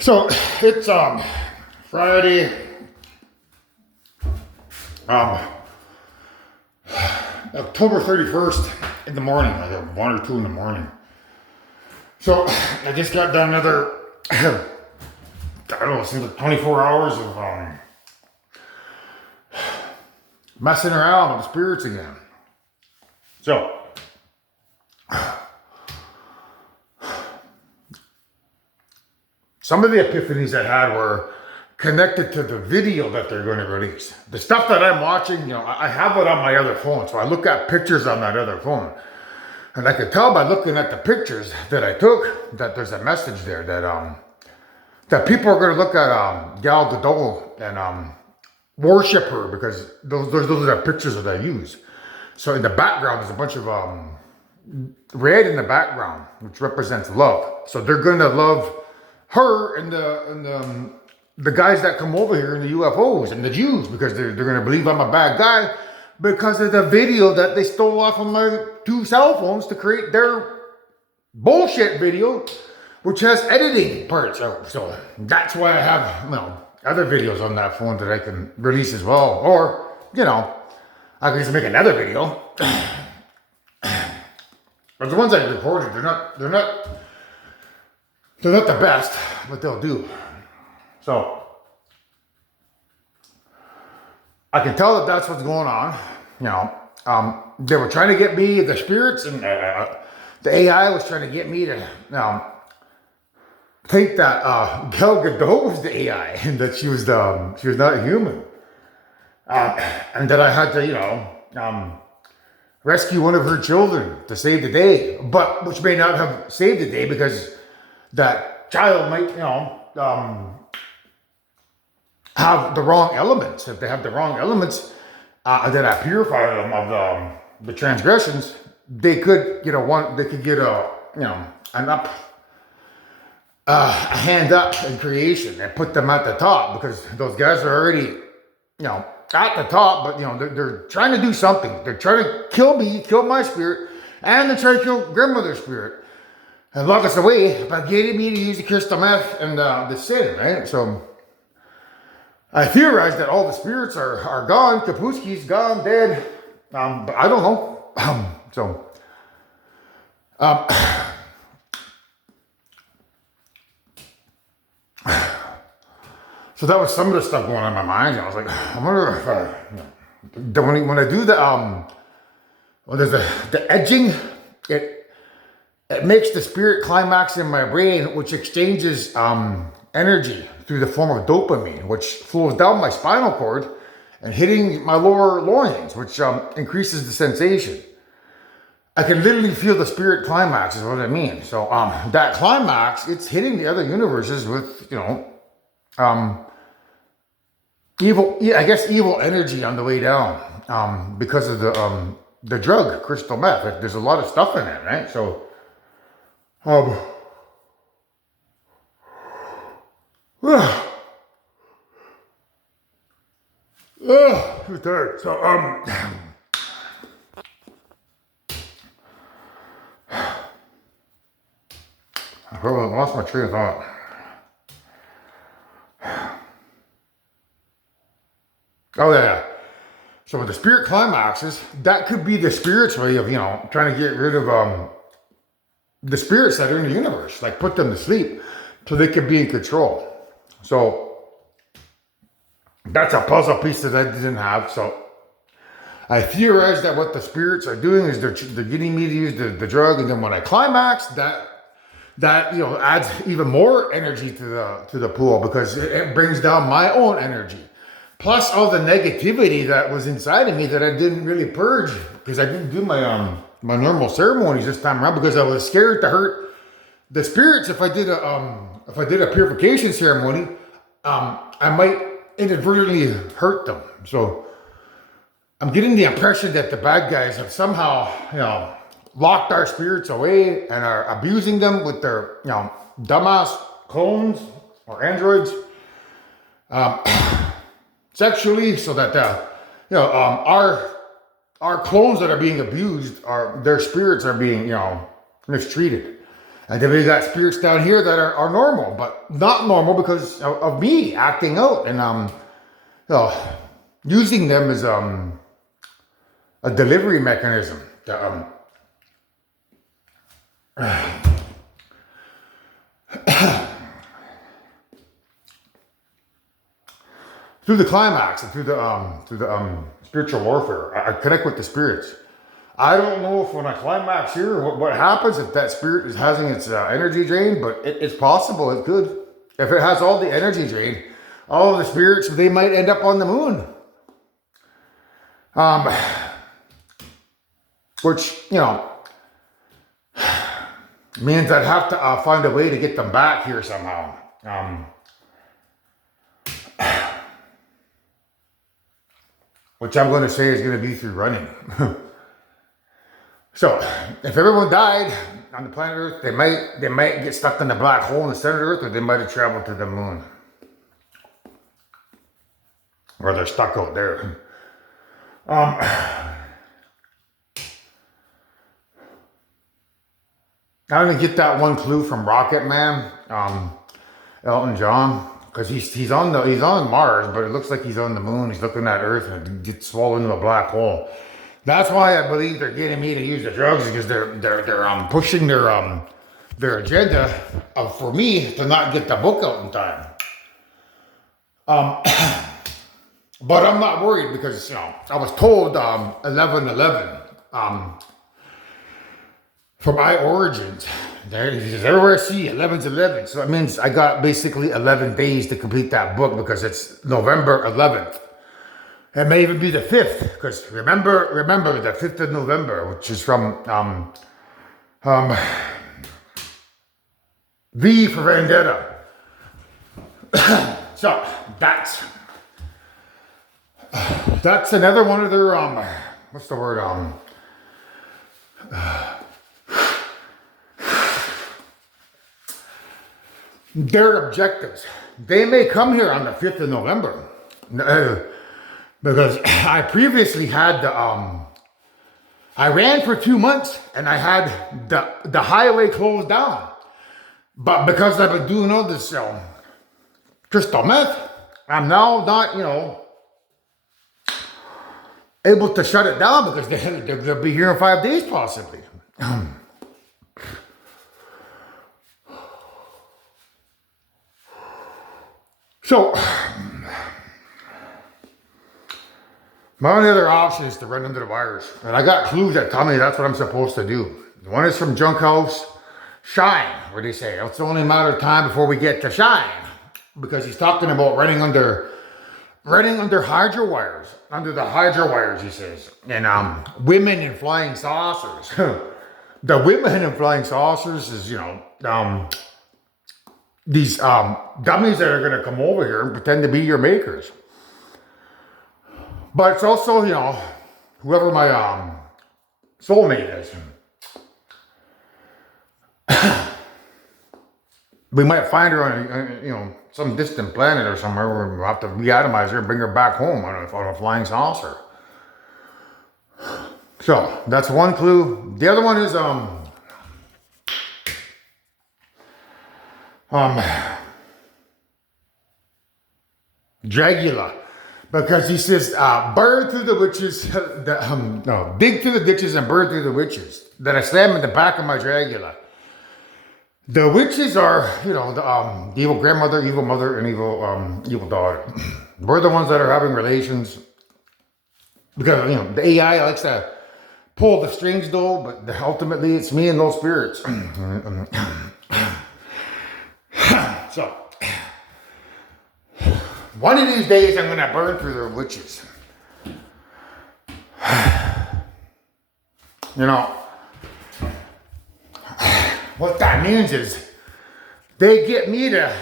So it's Friday, um, October 31st in the morning, like 1 or 2 in the morning. So I just got done another, I don't know, it seems like 24 hours of messing around with the spirits again. So some of the epiphanies I had were connected to the video that they're going to release. The stuff that I'm watching, I have it on my other phone. So I look at pictures on that other phone. And I could tell by looking at the pictures that I took that there's a message there that people are going to look at Gal Gadot and worship her because those are the pictures that I use. So in the background, there's a bunch of red in the background, which represents love. So they're going to love her and the guys that come over here in the UFOs and the Jews because they're going to believe I'm a bad guy because of the video that they stole off of my 2 cell phones to create their bullshit video, which has editing parts out. So that's why I have other videos on that phone that I can release as well. Or, I can just make another video. But the ones I recorded, they're not the best, but they'll do. So I can tell that that's what's going on. They were trying to get me, the spirits and the AI was trying to get me to think that Gal Gadot was the AI and that she was not a human, and that I had to rescue one of her children to save the day, but which may not have saved the day because that child might have the wrong elements. If they have the wrong elements, then I purify them of the transgressions. They could get a hand up in creation and put them at the top because those guys are already at the top. But they're trying to do something. They're trying to kill me, kill my spirit, and they're trying to kill grandmother's spirit and lock us away by getting me to use the crystal meth and the sin. Right, so. I theorize that all the spirits are gone. Kapusky's gone, dead. But I don't know. So that was some of the stuff going on in my mind. I was like, I wonder if when I do there's the edging, it makes the spirit climax in my brain, which exchanges energy through the form of dopamine, which flows down my spinal cord and hitting my lower loins, which increases the sensation. I can literally feel the spirit climax is what I mean. So that climax, it's hitting the other universes with evil energy on the way down because of the drug crystal meth. There's a lot of stuff in it, right? So too tired. So I probably lost my train of thought. Oh yeah. So with the spirit climaxes, that could be the spirit's way of trying to get rid of the spirits that are in the universe, like put them to sleep so they can be in control. So that's a puzzle piece that I didn't have. So I theorized that what the spirits are doing is they're getting me to use the drug, and then when I climax, that adds even more energy to the pool because it brings down my own energy, plus all the negativity that was inside of me that I didn't really purge because I didn't do my my normal ceremonies this time around because I was scared to hurt the spirits. If I did a purification ceremony, I might inadvertently hurt them. So I'm getting the impression that the bad guys have somehow, locked our spirits away and are abusing them with their, dumbass clones or androids, sexually, so that our clones that are being abused their spirits are being, mistreated. And then we got spirits down here that are normal, but not normal because of me acting out and using them as a delivery mechanism. Through the climax and through the spiritual warfare, I connect with the spirits. I don't know if when I climax here, what happens if that spirit is having its energy drained, but it's possible it could. If it has all the energy drained, all of the spirits, they might end up on the moon. Which, means I'd have to find a way to get them back here somehow. Which I'm going to say is going to be through running. So, if everyone died on the planet Earth, they might get stuck in the black hole in the center of Earth, or they might have traveled to the moon. Or they're stuck out there. I didn't get that one clue from Rocket Man, Elton John. Because he's on Mars, but it looks like he's on the moon. He's looking at Earth and it gets swallowed into a black hole. That's why I believe they're getting me to use the drugs, because they're pushing their agenda for me to not get the book out in time. But I'm not worried because I was told 11/11 for my origins. Because everywhere I see 11's 11. So that means I got basically 11 days to complete that book because it's November 11th. It may even be the 5th, because remember the 5th of November, which is from V for Vendetta. So that's another one of their what's the word their objectives. They may come here on the 5th of November. Because I previously had I ran for 2 months and I had the highway closed down. But because I've been doing all this crystal meth, I'm now not, able to shut it down because they'll be here in 5 days possibly. So, my only other option is to run under the wires. And I got clues that tell me that's what I'm supposed to do. One is from Junk House Shine, where they say it's only a matter of time before we get to Shine. Because he's talking about running under hydro wires. Under the hydro wires, he says. And women in flying saucers. The women in flying saucers is, these dummies that are going to come over here and pretend to be your makers. But it's also, whoever my soulmate is. We might find her on some distant planet or somewhere where we'll have to reatomize her and bring her back home on a flying saucer. So that's one clue. The other one is Dragula. Because he says, burn through the witches, dig through the ditches and burn through the witches. That I slam in the back of my Dragula. The witches are, the evil grandmother, evil mother, and evil daughter. We're the ones that are having relations. Because, the AI likes to pull the strings though, but ultimately it's me and those spirits. So, one of these days I'm going to burn through the witches. What that means is they get me to,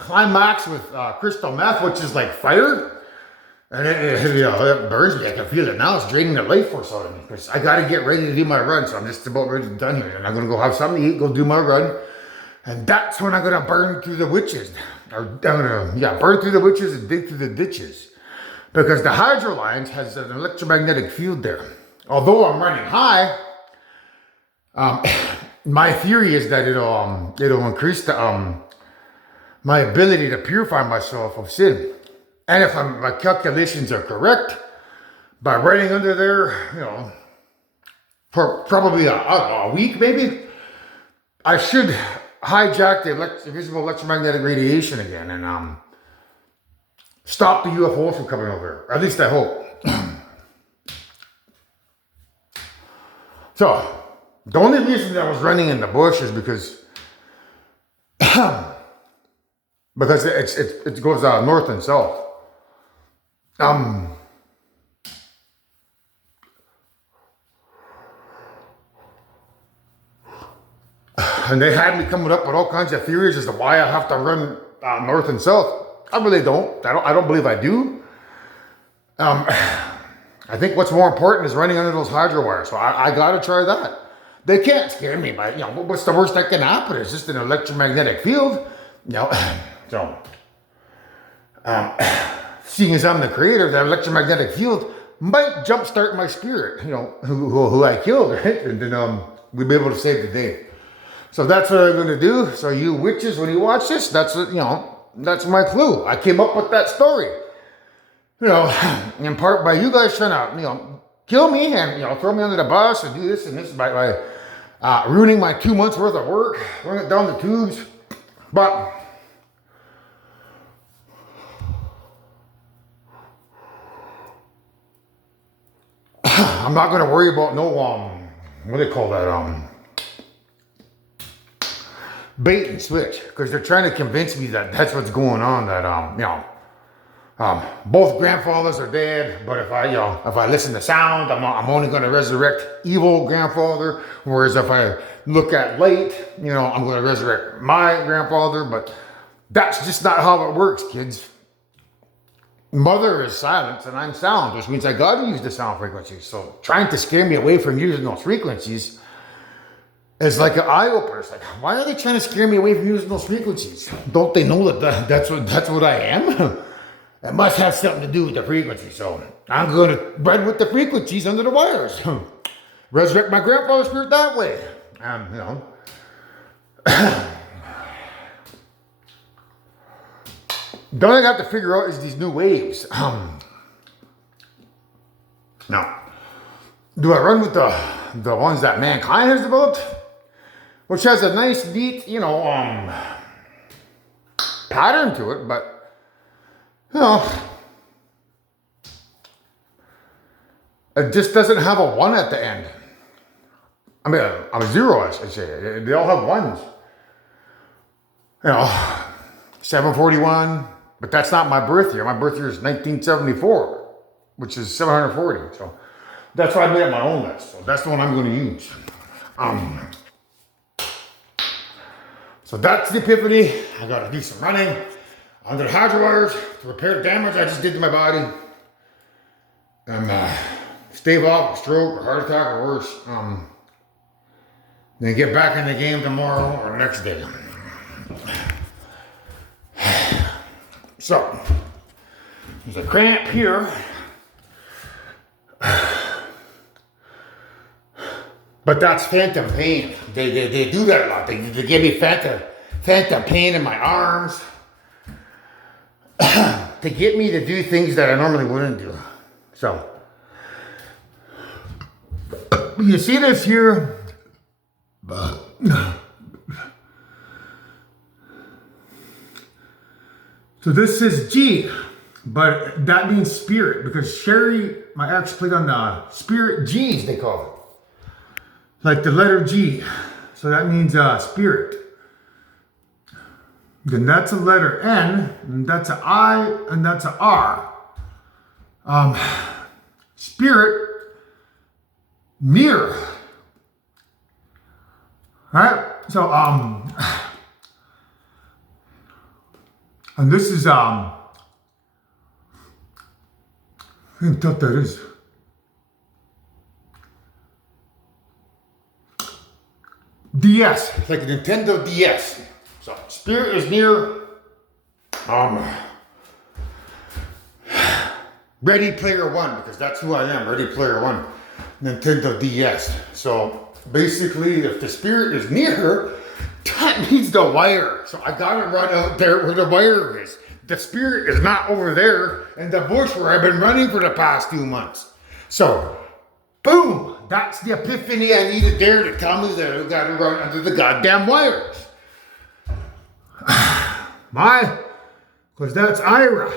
climax with crystal meth, which is like fire. And it burns me. I can feel it now. It's draining the life force out of me. Because I got to get ready to do my run. So I'm just about ready to done here. And I'm going to go have something to eat, go do my run. And that's when I'm going to burn through the witches. I'm going to, burn through the witches and dig through the ditches. Because the hydro lines has an electromagnetic field there. Although I'm running high, my theory is that it'll increase the my ability to purify myself of sin. And if my calculations are correct, by writing under there, for probably a week maybe, I should hijack the visible electromagnetic radiation again and stop the UFOs from coming over. At least I hope. So, the only reason that I was running in the bush is because it goes north and south. And they had me coming up with all kinds of theories as to why I have to run north and south. I really don't. I don't believe I do. I think what's more important is running under those hydro wires. So I got to try that. They can't scare me by, what's the worst that can happen? It's just an electromagnetic field. So, seeing as I'm the creator, that electromagnetic field might jumpstart my spirit, who I killed, right? And then we'll be able to save the day. So that's what I'm going to do. So you witches, when you watch this, that's my clue. I came up with that story. In part by you guys trying to, kill me and, throw me under the bus and do this and this by ruining my 2 months worth of work, running it down the tubes. But I'm not going to worry about no, what do they call that? Bait and switch, because they're trying to convince me that that's what's going on, that, both grandfathers are dead, but if I listen to sound, I'm only going to resurrect evil grandfather. Whereas if I look at light, I'm going to resurrect my grandfather. But that's just not how it works, kids. Mother is silent and I'm sound, which means I got to use the sound frequencies. So trying to scare me away from using those frequencies is like an eye opener. It's like, why are they trying to scare me away from using those frequencies? Don't they know that's what I am? It must have something to do with the frequency. So I'm going to run with the frequencies under the wires. Resurrect my grandfather's spirit that way. The only thing I have to figure out is these new waves. Now, do I run with the ones that mankind has developed? Which has a nice, neat, pattern to it, but it just doesn't have a 1 at the end. I mean, a 0, I should say. They all have 1s. 741, but that's not my birth year. My birth year is 1974, which is 740. So that's why I made up my own list. So that's the one I'm going to use. So that's the epiphany. I got to do some running under the hydro wires to repair the damage I just did to my body and stave off a stroke or heart attack or worse. Then get back in the game tomorrow or next day. So there's a cramp here, but that's phantom pain. They do that a lot. They give me phantom pain in my arms. To get me to do things that I normally wouldn't do. So, you see this here? So this is G, but that means spirit, because Sherry, my ex, played on the spirit G's, they call it. Like the letter G. So that means spirit. Then that's a letter N, and that's an I, and that's an R. Spirit, mirror. Right? So, and this is, I think tough that is. DS, it's like a Nintendo DS. So, spirit is near, Ready Player One, because that's who I am, Ready Player One, Nintendo DS. So, basically, if the spirit is near her, that means the wire. So I gotta run out there where the wire is. The spirit is not over there in the bush where I've been running for the past 2 months. So, boom, that's the epiphany I needed there to tell me that I gotta run under the goddamn wires. Because that's Ira.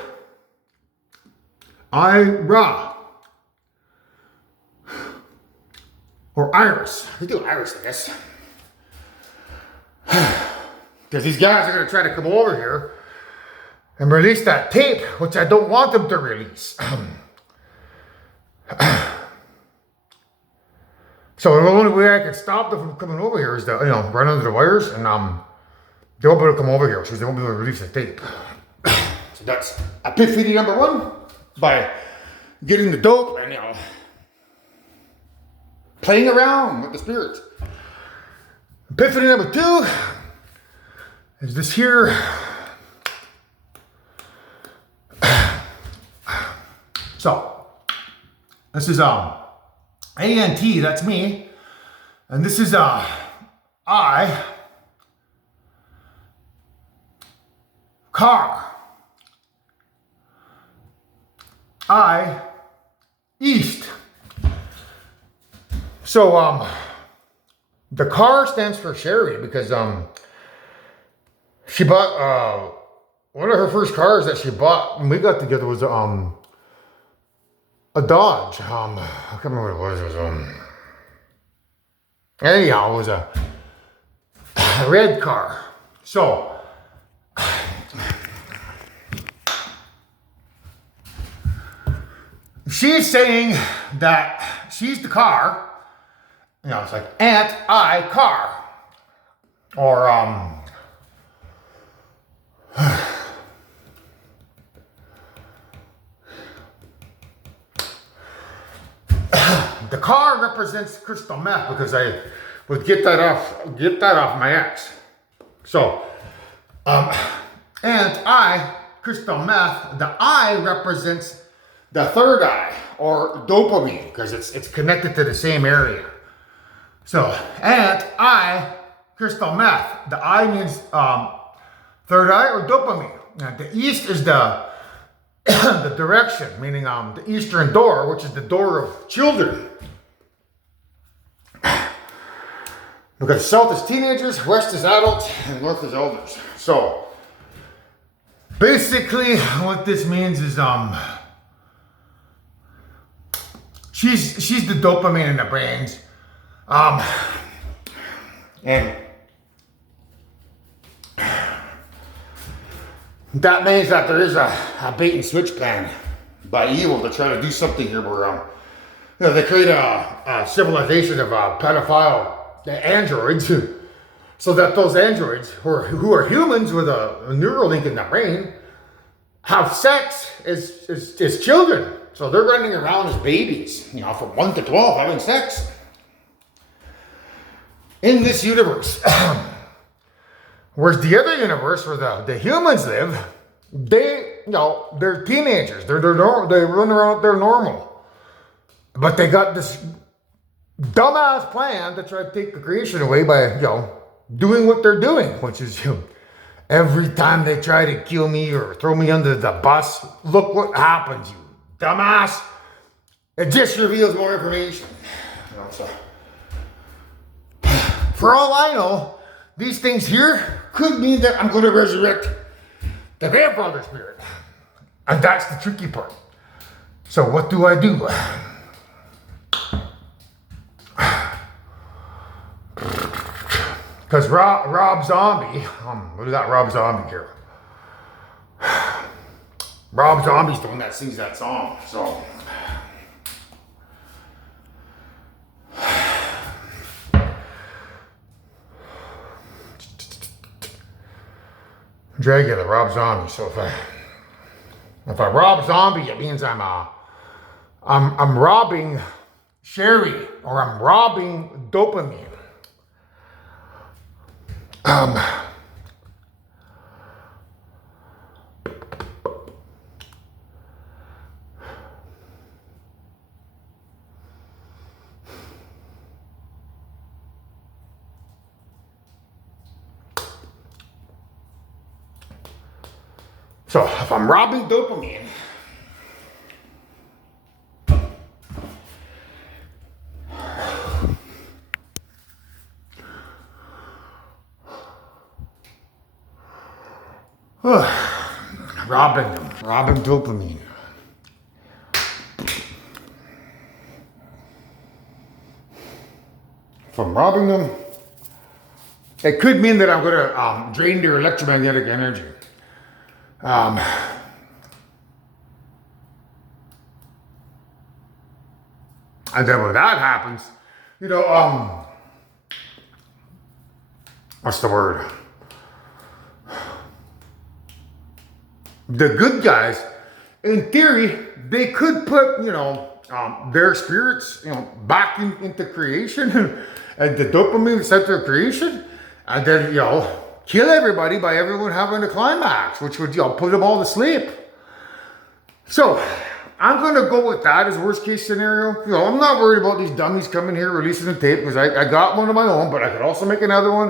Ira. Or Iris. We do Iris, I guess. Because these guys are going to try to come over here and release that tape, which I don't want them to release. So the only way I can stop them from coming over here is to, run under the wires, and they won't be able to come over here because they won't be able to release the tape. So that's epiphany number 1, by getting the dope and playing around with the spirits. Epiphany number 2 is this here. So this is ANT, that's me, and this is I, car, I, east. So the car stands for Sherry because she bought one of her first cars that she bought when we got together was a Dodge. I can't remember what it was. It was anyhow, it was a red car. So she's saying that she's the car. It's like Aunt I car. Or the car represents crystal meth because I would get that off my ex. So and I crystal meth, the I represents the third eye or dopamine because it's connected to the same area. So and I crystal meth, the I means third eye or dopamine. Now, the east is the the direction, meaning the eastern door, which is the door of children. Because south is teenagers, west is adults, and north is elders. So basically what this means is she's the dopamine in the brains. And that means that there is a bait and switch plan by evil to try to do something here where they create a civilization of pedophile androids so that those androids who are humans with a neural link in the brain have sex as children. So they're running around as babies, from 1 to 12 having sex. In this universe. Whereas the other universe where the humans live, they're teenagers. They run around, they're normal. But they got this dumbass plan to try to take the creation away by, doing what they're doing, which is, every time they try to kill me or throw me under the bus, look what happens, you dumbass. It just reveals more information. So, for all I know, these things here could mean that I'm going to resurrect the grandfather spirit. And that's the tricky part. So what do I do? Because Rob Zombie, we got Rob Zombie here. Rob Zombie's the one that sings that song, so. Dragula, Rob Zombie. So if I rob Zombie, it means I'm robbing Sherry, or I'm robbing dopamine. So if I'm robbing dopamine, robbing dopamine. If I'm robbing them, it could mean that I'm going to drain their electromagnetic energy. And then when that happens, you know, what's the word? The good guys, in theory, they could put, you know, their spirits, you know, back into creation and the dopamine center of creation, and then, you know, kill everybody by everyone having a climax, which would, you know, put them all to sleep. So I'm going to go with that as worst case scenario. You know, I'm not worried about these dummies coming here releasing the tape because I got one of my own, but I could also make another one.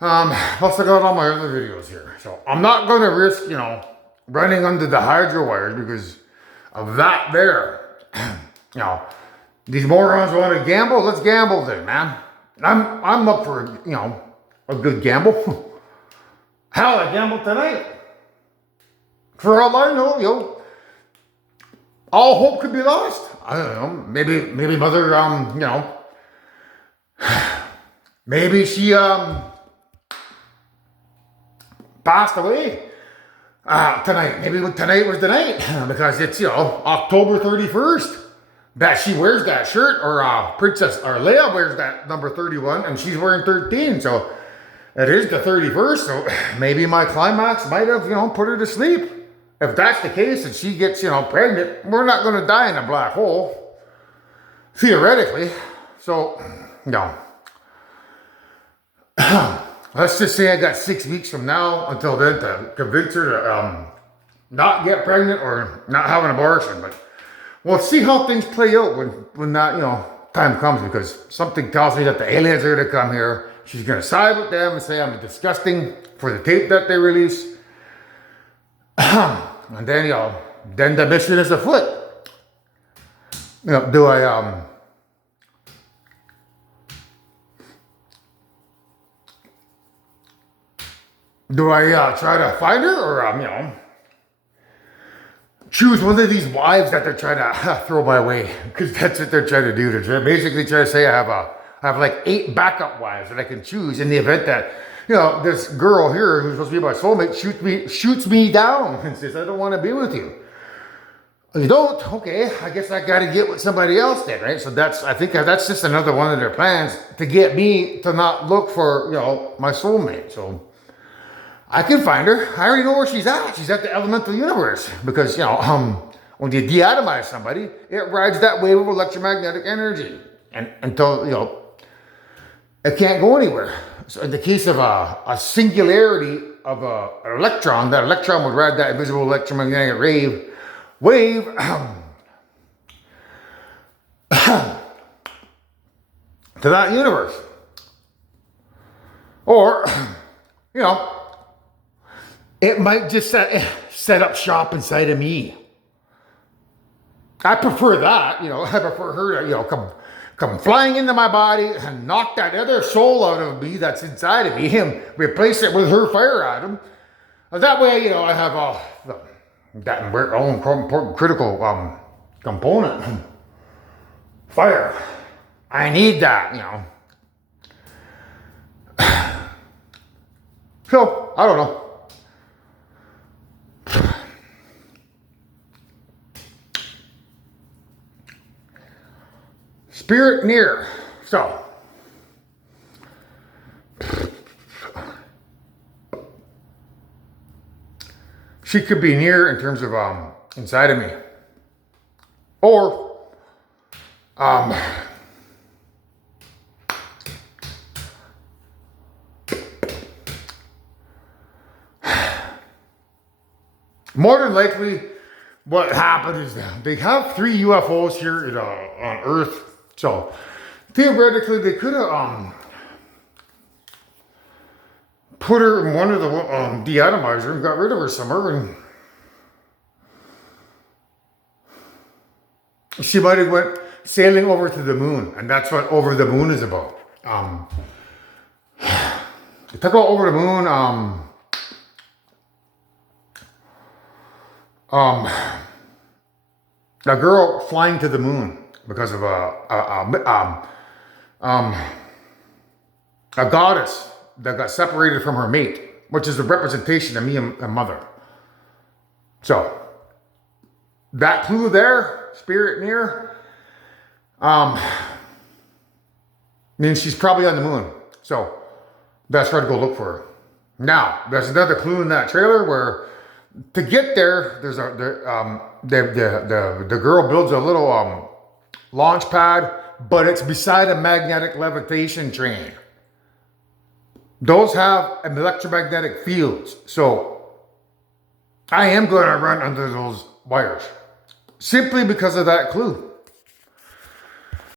Plus I got all my other videos here. So I'm not going to risk, you know, running under the hydro wires because of that there. You know, these morons want to gamble. Let's gamble then, man. I'm up for, you know, a good gamble. Hell, I gambled tonight. For all I know, you know, all hope could be lost. I don't know. Maybe mother, you know, maybe she passed away tonight. Maybe tonight was the night because it's, you know, October 31st. That she wears that shirt, or Princess or Leia wears that number 31, and she's wearing 13. So it is the 31st. So maybe my climax might have, you know, put her to sleep. If that's the case, and she gets, you know, pregnant, we're not going to die in a black hole, theoretically. So, no. Let's just say I got 6 weeks from now until then to convince her to not get pregnant or not have an abortion, but. We'll see how things play out when that, you know, time comes, because something tells me that the aliens are going to come here. She's going to side with them and say I'm disgusting for the tape that they release. And then, you know, then the mission is afoot. You know, do I try to find her, or, you know, choose one of these wives that they're trying to throw my way, because that's what they're trying to do. They're basically trying to say I have like 8 backup wives that I can choose in the event that, you know, this girl here who's supposed to be my soulmate shoots me down and says I don't want to be with you. You don't? Okay, I guess I got to get with somebody else then, right? So I think that's just another one of their plans to get me to not look for, you know, my soulmate. So I can find her. I already know where she's at. She's at the elemental universe. Because, you know, when you deatomize somebody, it rides that wave of electromagnetic energy. And until, you know, it can't go anywhere. So in the case of a singularity of an electron, that electron would ride that invisible electromagnetic wave to that universe. Or, you know, it might just set up shop inside of me. I prefer that, you know. I prefer her to, you know, come flying into my body and knock that other soul out of me that's inside of me and replace it with her fire atom. That way, you know, I have that own important critical component. Fire. I need that, you know. So, I don't know. Spirit near. So, she could be near in terms of inside of me. Or more than likely what happened is they have 3 UFOs here on Earth. So theoretically, they could have put her in one of the deatomizer and got rid of her somewhere and She might have went sailing over to the moon, and that's what Over the Moon is about. They talk about Over the Moon. A girl flying to the moon because of a goddess that got separated from her mate, which is a representation of me and mother. So that clue there, spirit near, means she's probably on the moon. So that's where to go look for her. Now, there's another clue in that trailer where to get there, there's the girl builds a little launch pad, but it's beside a magnetic levitation train. Those have electromagnetic fields, so I am going to run under those wires simply because of that clue.